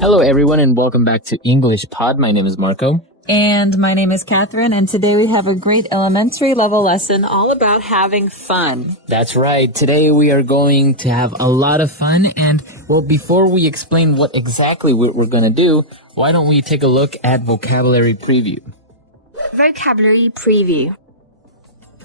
Hello, everyone, and welcome back to English Pod. My name is Marco. And my name is Catherine, and today we have a great elementary level lesson all about having fun. That's right. Today we are going to have a lot of fun, and, well, before we explain what exactly we're going to do, why don't we take a look at vocabulary preview? Vocabulary preview.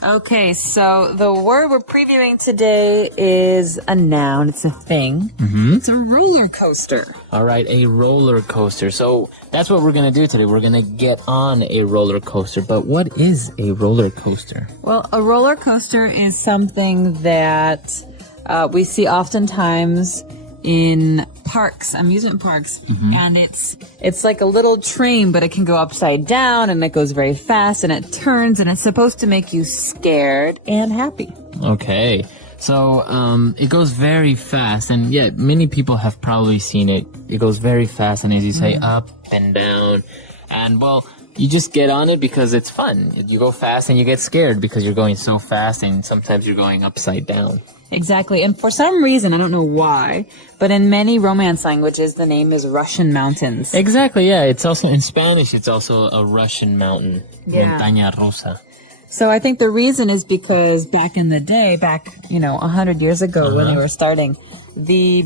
Okay, so the word we're previewing today is a noun. It's a thing. It's a roller coaster. All right, a roller coaster. So that's what we're going to do today. We're going to get on a roller coaster. But what is a roller coaster? Well, a roller coaster is something that we see oftentimes in parks, amusement parks, and it's like a little train, but it can go upside down, and it goes very fast, and it turns, and it's supposed to make you scared and happy. Okay, so it goes very fast, and yeah, many people have probably seen it. It goes very fast, and as you say, up and down, and well, you just get on it because it's fun. You go fast and you get scared because you're going so fast, and sometimes you're going upside down. Exactly. And for some reason, I don't know why, but in many Romance languages, the name is Russian mountains. Exactly, yeah. It's also, in Spanish, it's also a Russian mountain. Yeah. Montaña Rusa. So I think the reason is because back in the day, 100 years ago when they were starting, the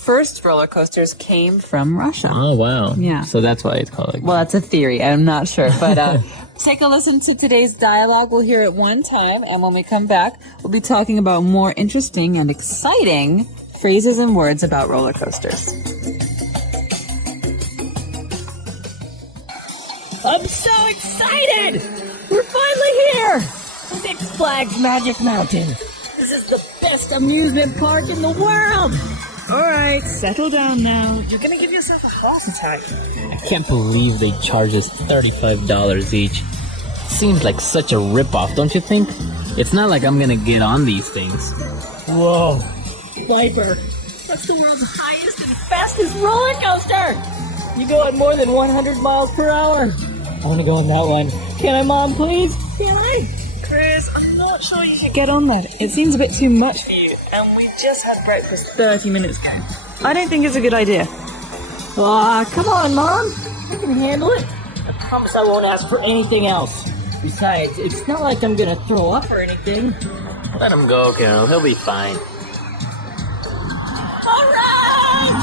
first roller coasters came from Russia. Oh, wow. Yeah. So that's why it's called like Well, that's a theory. I'm not sure. But take a listen to today's dialogue. We'll hear it one time. And when we come back, we'll be talking about more interesting and exciting phrases and words about roller coasters. I'm so excited! We're finally here! Six Flags Magic Mountain. This is the best amusement park in the world! Alright, settle down now. You're gonna give yourself a heart attack. I can't believe they charge us $35 each. Seems like such a ripoff, don't you think? It's not like I'm gonna get on these things. Whoa. Viper, that's the world's highest and fastest roller coaster! You go at more than 100 miles per hour. I wanna go on that one. Can I, Mom, please? Can I? Chris, I'm not sure you should get on that. It seems a bit too much for you, and we just had breakfast 30 minutes ago. I don't think it's a good idea. Aw, come on, Mom. You can handle it. I promise I won't ask for anything else. Besides, it's not like I'm gonna throw up or anything. Let him go, Carol. He'll be fine. Alright!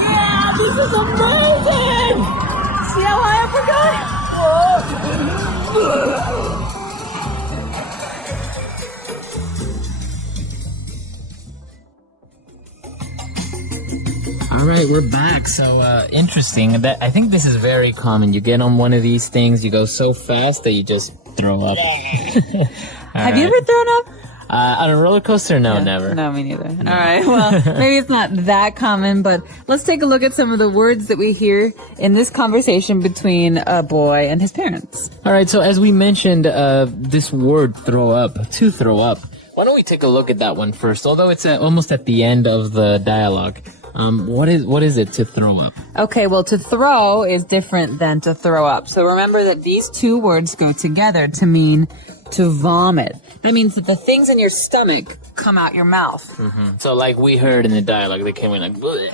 Yeah, this is amazing! See how high up we're going? All right, we're back. So, interesting. I think this is very common. You get on one of these things, you go so fast that you just throw up. Have you ever thrown up? On a roller coaster? No, never. No, me neither. All right, well, maybe it's not that common, but let's take a look at some of the words that we hear in this conversation between a boy and his parents. All right, so as we mentioned, this word throw up, to throw up. Why don't we take a look at that one first? Although it's almost at the end of the dialogue. What is it to throw up? Okay, well, to throw is different than to throw up. So remember that these two words go together to mean to vomit. That means that the things in your stomach come out your mouth. So like we heard in the dialogue, they came in like, bleh.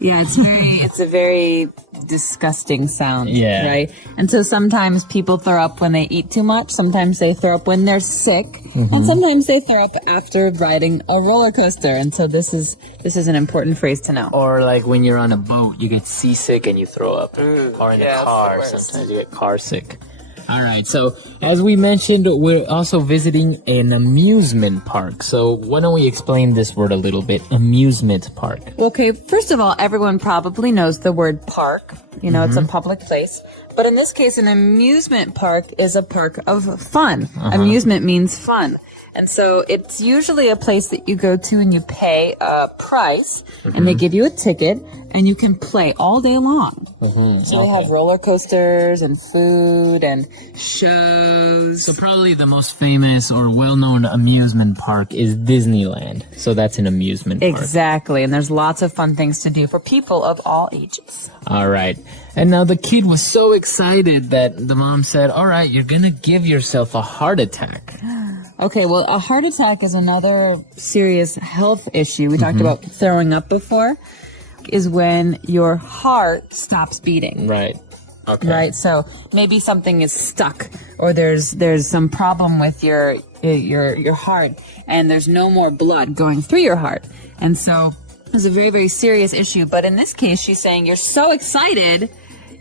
Yeah, it's a very disgusting sound, Yeah. right? And so sometimes people throw up when they eat too much. Sometimes they throw up when they're sick. And sometimes they throw up after riding a roller coaster. And so this is an important phrase to know. Or like when you're on a boat, you get seasick and you throw up. Or in a car, sometimes you get car sick. All right, so as we mentioned, we're also visiting an amusement park. So why don't we explain this word a little bit, amusement park? Okay, first of all, everyone probably knows the word park. You know, it's a public place. But in this case, an amusement park is a park of fun. Amusement means fun. And so it's usually a place that you go to and you pay a price and they give you a ticket and you can play all day long. So they have roller coasters and food and shows. So probably the most famous or well-known amusement park is Disneyland. So that's an amusement park. Exactly. And there's lots of fun things to do for people of all ages. All right. And now the kid was so excited that the mom said, all right, you're going to give yourself a heart attack. Okay, well, a heart attack is another serious health issue. We talked about throwing up before. attack is when your heart stops beating. Right. Okay. Right. So maybe something is stuck, or there's some problem with your heart, and there's no more blood going through your heart, and so it's a very, very serious issue. But in this case, she's saying you're so excited,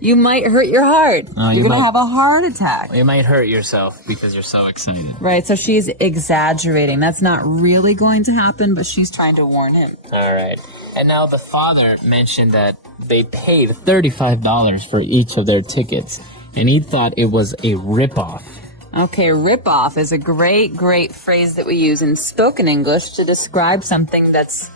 you might hurt your heart. You're gonna have a heart attack. You might hurt yourself because you're so excited. Right. So she's exaggerating. That's not really going to happen, but she's trying to warn him. All right. And now the father mentioned that they paid $35 for each of their tickets, and he thought it was a ripoff. Okay, ripoff is a great, great phrase that we use in spoken English to describe something that's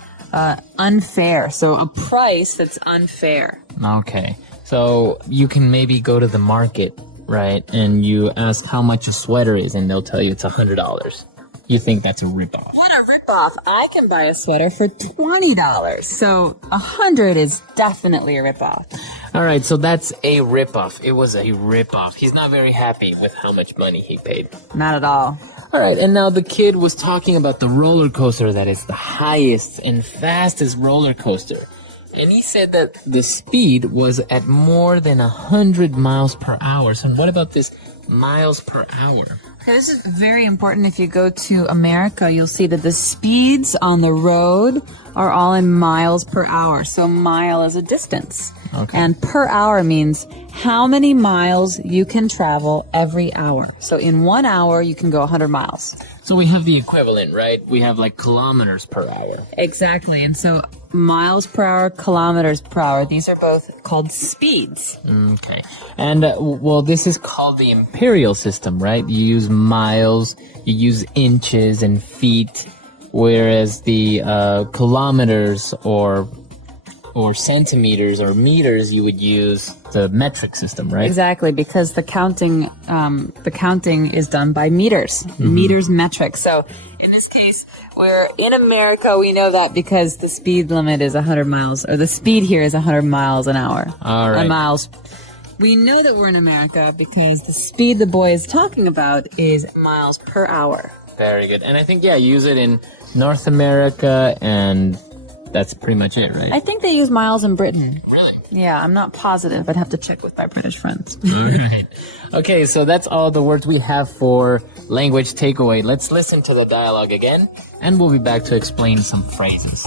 unfair. So a price that's unfair. Okay. So you can maybe go to the market, right, and you ask how much a sweater is, and they'll tell you it's $100. You think that's a ripoff. What a ripoff. I can buy a sweater for $20. So $100 is definitely a ripoff. All right, so that's a ripoff. It was a ripoff. He's not very happy with how much money he paid. Not at all. All right, and now the kid was talking about the roller coaster that is the highest and fastest roller coaster. And he said that the speed was at more than 100 miles per hour. So what about this miles per hour? Okay, this is very important. If you go to America, you'll see that the speeds on the road are all in miles per hour. So mile is a distance. Okay. And per hour means how many miles you can travel every hour. So in 1 hour, you can go 100 miles. So we have the equivalent, right? We have like kilometers per hour. Exactly. And so miles per hour, kilometers per hour, these are both called speeds. Okay. And, well, this is called the imperial system, right? You use miles, you use inches and feet, whereas the kilometers or centimeters or meters, you would use the metric system, right? Exactly, because the counting is done by meters, meters metric. So in this case, we're in America. We know that because the speed limit is 100 miles, or the speed here is 100 miles an hour. All right. Miles. We know that we're in America because the speed the boy is talking about is miles per hour. Very good. And I think, yeah, you use it in North America, and that's pretty much it, right? I think they use miles in Britain. Really? Yeah, I'm not positive. I'd have to check with my British friends. Right. Okay, so that's all the words we have for language takeaway. Let's listen to the dialogue again, and we'll be back to explain some phrases.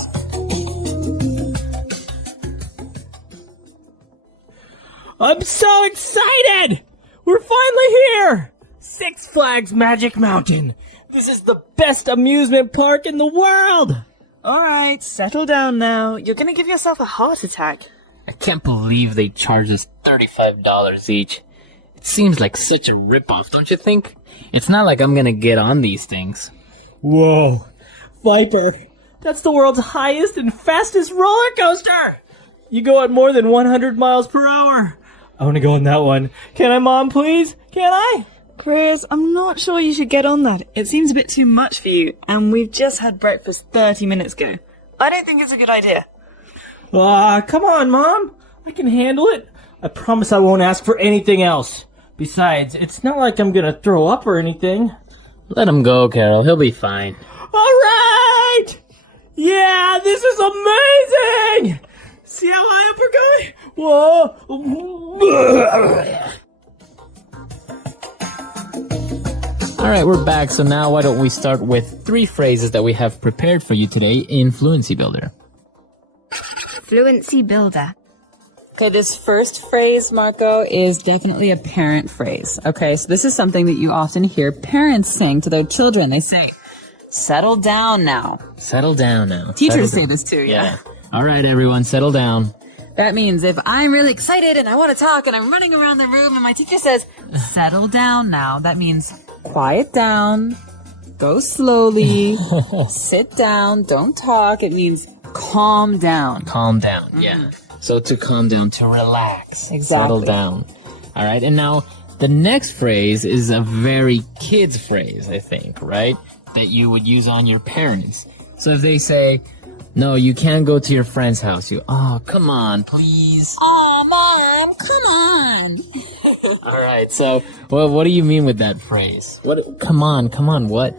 I'm so excited! We're finally here! Six Flags Magic Mountain. This is the best amusement park in the world! Alright, settle down now. You're gonna give yourself a heart attack. I can't believe they charge us $35 each. It seems like such a ripoff, don't you think? It's not like I'm gonna get on these things. Whoa. Viper, that's the world's highest and fastest roller coaster! You go at more than 100 miles per hour. I want to go on that one. Can I, Mom, please? Can I? Chris, I'm not sure you should get on that. It seems a bit too much for you, and we've just had breakfast 30 minutes ago. I don't think it's a good idea. Come on, Mom. I can handle it. I promise I won't ask for anything else. Besides, it's not like I'm gonna throw up or anything. Let him go, Carol. He'll be fine. Alright! Yeah, this is amazing! See how high up we're going? Whoa! Alright, we're back. So now why don't we start with 3 phrases that we have prepared for you today in Fluency Builder. Fluency builder. Okay, this first phrase, Marco, is definitely a parent phrase. Okay, so this is something that you often hear parents saying to their children. They say, settle down now. Settle down now. Teachers say this too, yeah. Alright, everyone, settle down. That means if I'm really excited and I want to talk and I'm running around the room and my teacher says, settle down now, that means quiet down, go slowly, sit down, don't talk. It means calm down. Calm down, yeah. So to calm down, to relax. Exactly. Settle down. All right, and now the next phrase is a very kids phrase, I think, right? That you would use on your parents. So if they say, no, you can't go to your friend's house, you, oh, come on, please. Oh, Mom, come on. All right, so what do you mean with that phrase? What? Come on, what?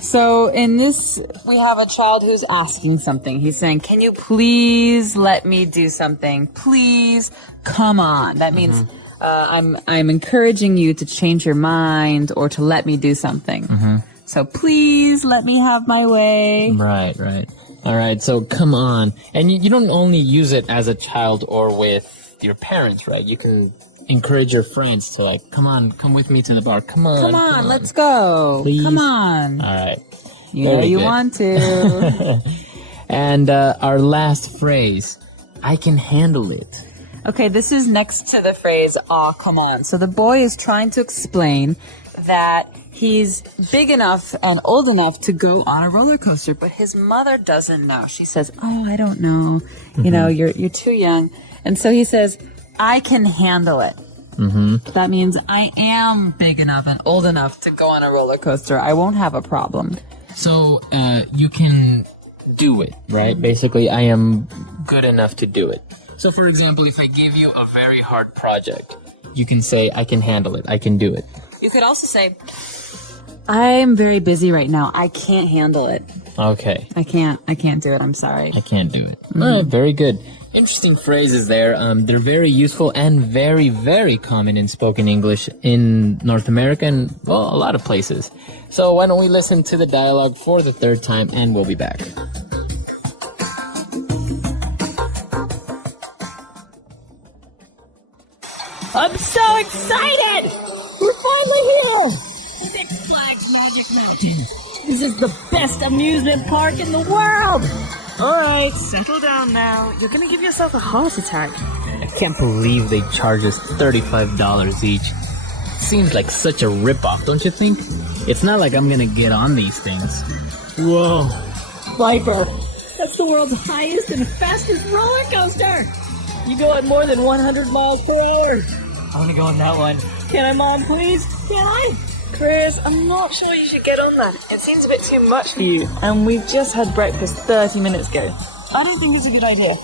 So in this, we have a child who's asking something. He's saying, can you please let me do something? Please, come on. That means I'm encouraging you to change your mind or to let me do something. So please let me have my way. Right. All right, so come on. And you don't only use it as a child or with your parents, right? You can encourage your friends to like, come on, come with me to the bar. Come on, Let's go. Please. Come on. All right. You know you want to. And our last phrase, I can handle it. Okay, this is next to the phrase, aw, come on. So the boy is trying to explain that he's big enough and old enough to go on a roller coaster, but his mother doesn't know. She says, oh, I don't know. You know, you're too young. And so he says, I can handle it. That means I am big enough and old enough to go on a roller coaster. I won't have a problem. So you can do it, right? Basically, I am good enough to do it. So, for example, if I give you a very hard project, you can say, I can handle it. I can do it. You could also say, I'm very busy right now. I can't handle it. Okay. I can't do it. I'm sorry. I can't do it. All right, very good. Interesting phrases there. They're very useful and very, very common in spoken English in North America and, well, a lot of places. So why don't we listen to the dialogue for the third time and we'll be back. I'm so excited! We're finally here! Six Flags Magic Mountain. This is the best amusement park in the world! Alright, settle down now. You're gonna give yourself a heart attack. I can't believe they charge us $35 each. Seems like such a ripoff, don't you think? It's not like I'm gonna get on these things. Whoa. Viper, that's the world's highest and fastest roller coaster! You go at more than 100 miles per hour. I want to go on that one. Can I, Mom, please? Can I? Chris, I'm not sure you should get on that. It seems a bit too much for you, and we've just had breakfast 30 minutes ago. I don't think it's a good idea.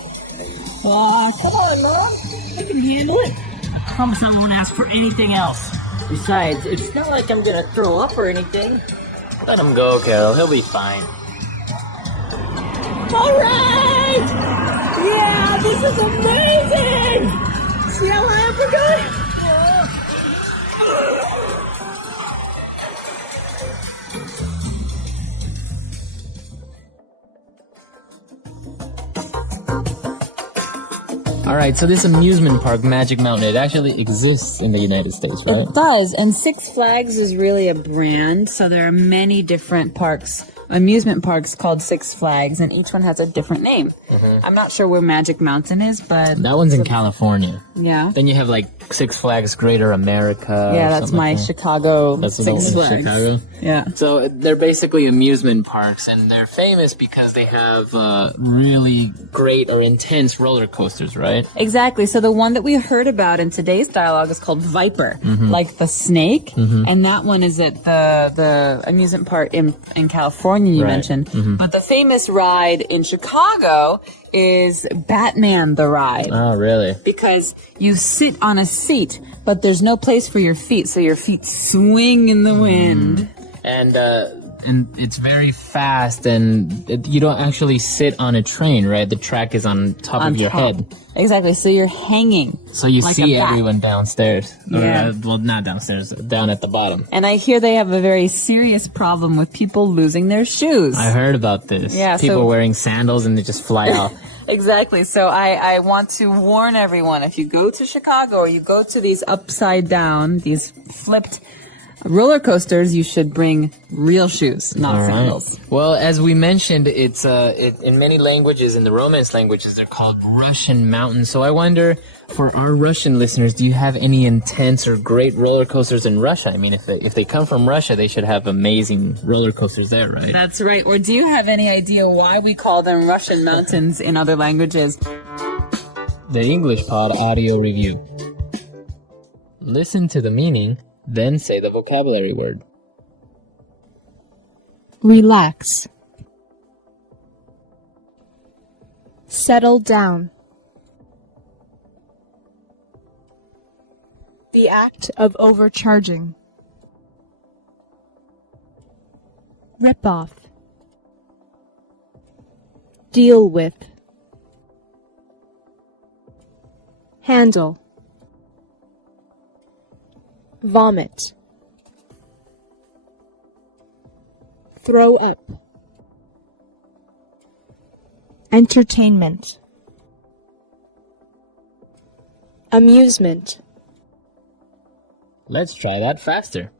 Aw, come on, Mom. I can handle it. I promise I won't ask for anything else. Besides, it's not like I'm gonna throw up or anything. Let him go, Carol. He'll be fine. All right! Yeah, this is amazing! See how high up we're going? All right, so this amusement park, Magic Mountain, it actually exists in the United States, right? It does, and Six Flags is really a brand, so there are many different parks, amusement parks called Six Flags, and each one has a different name. I'm not sure where Magic Mountain is, but... That one's in California. Yeah. Then you have like Six Flags Greater America. Yeah, that's my Chicago That's the Six one in Flags. Chicago. Yeah. So they're basically amusement parks, and they're famous because they have really great or intense roller coasters, right? Exactly. So the one that we heard about in today's dialogue is called Viper, like the snake, and that one is at the amusement park in California you mentioned. But the famous ride in Chicago is Batman the Ride. Oh, really? Because you sit on a seat, but there's no place for your feet, so your feet swing in the wind. And it's very fast, and you don't actually sit on a train, right? The track is on top of your head. Exactly, so you're hanging. So you like see a bat. everyone downstairs. Yeah. Well, not downstairs, down at the bottom. And I hear they have a very serious problem with people losing their shoes. I heard about this. Yeah, People wearing sandals and they just fly off. Exactly. So I want to warn everyone, if you go to Chicago or you go to these upside down, these flipped roller coasters, you should bring real shoes, not sandals. Well, as we mentioned, it's in many languages, in the Romance languages, they're called Russian mountains. So I wonder, for our Russian listeners, do you have any intense or great roller coasters in Russia? I mean, if they come from Russia, they should have amazing roller coasters there, right? That's right. Or do you have any idea why we call them Russian mountains in other languages? The English Pod Audio Review. Listen to the meaning, then say the vocabulary word. Relax. Settle down. The act of overcharging. Rip off. Deal with. Handle. Vomit. Throw up. Entertainment. Amusement. Let's try that faster.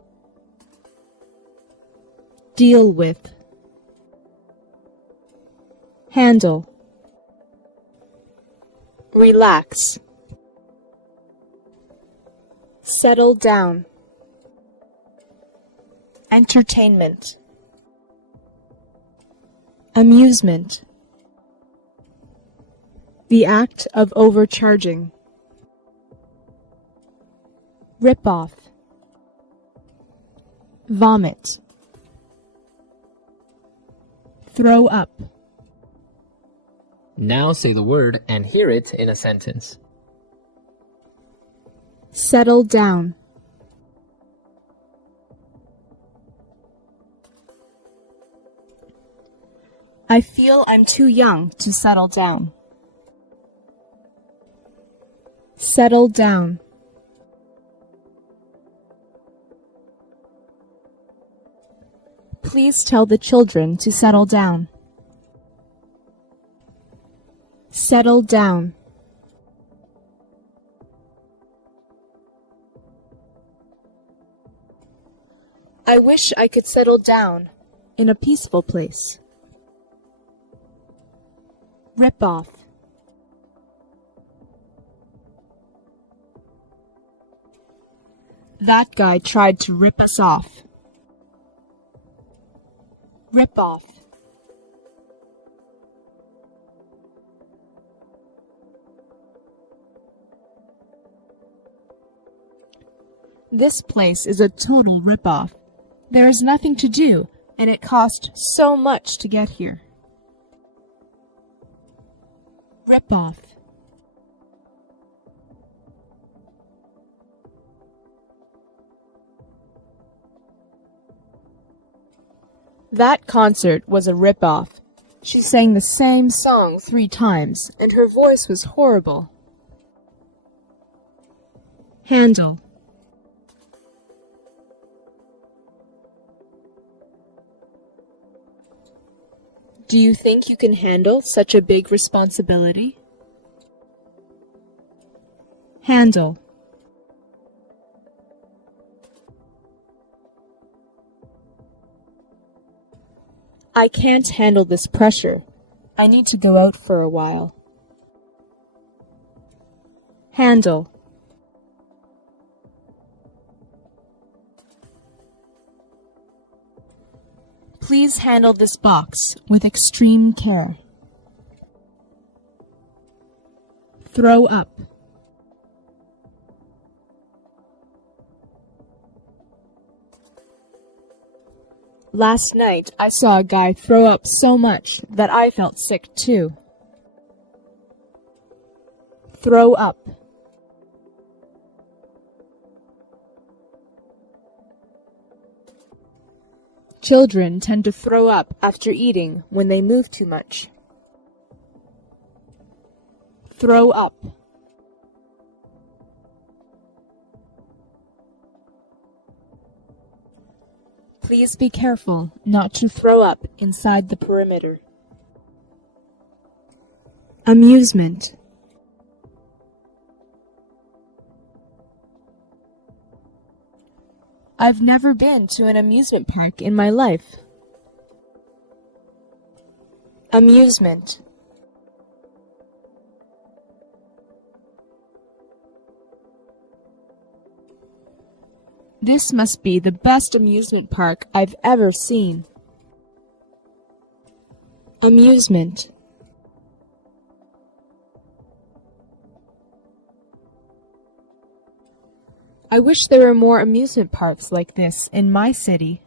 Deal with. Handle. Relax. Settle down. Entertainment. Amusement. The act of overcharging. Rip off. Vomit. Throw up. Now say the word and hear it in a sentence. Settle down. I feel I'm too young to settle down. Settle down. Please tell the children to settle down. Settle down. I wish I could settle down in a peaceful place. Rip off. That guy tried to rip us off. Rip off. This place is a total rip-off. There is nothing to do, and it cost so much to get here. Rip-off. That concert was a rip-off. She sang the same song 3 times, and her voice was horrible. Handle. Do you think you can handle such a big responsibility? Handle. I can't handle this pressure. I need to go out for a while. Handle. Please handle this box with extreme care. Throw up. Last night, I saw a guy throw up so much that I felt sick too. Throw up. Children tend to throw up after eating when they move too much. Throw up. Please be careful not to throw up inside the perimeter. Amusement. I've never been to an amusement park in my life. Amusement. This must be the best amusement park I've ever seen. Amusement. I wish there were more amusement parks like this in my city.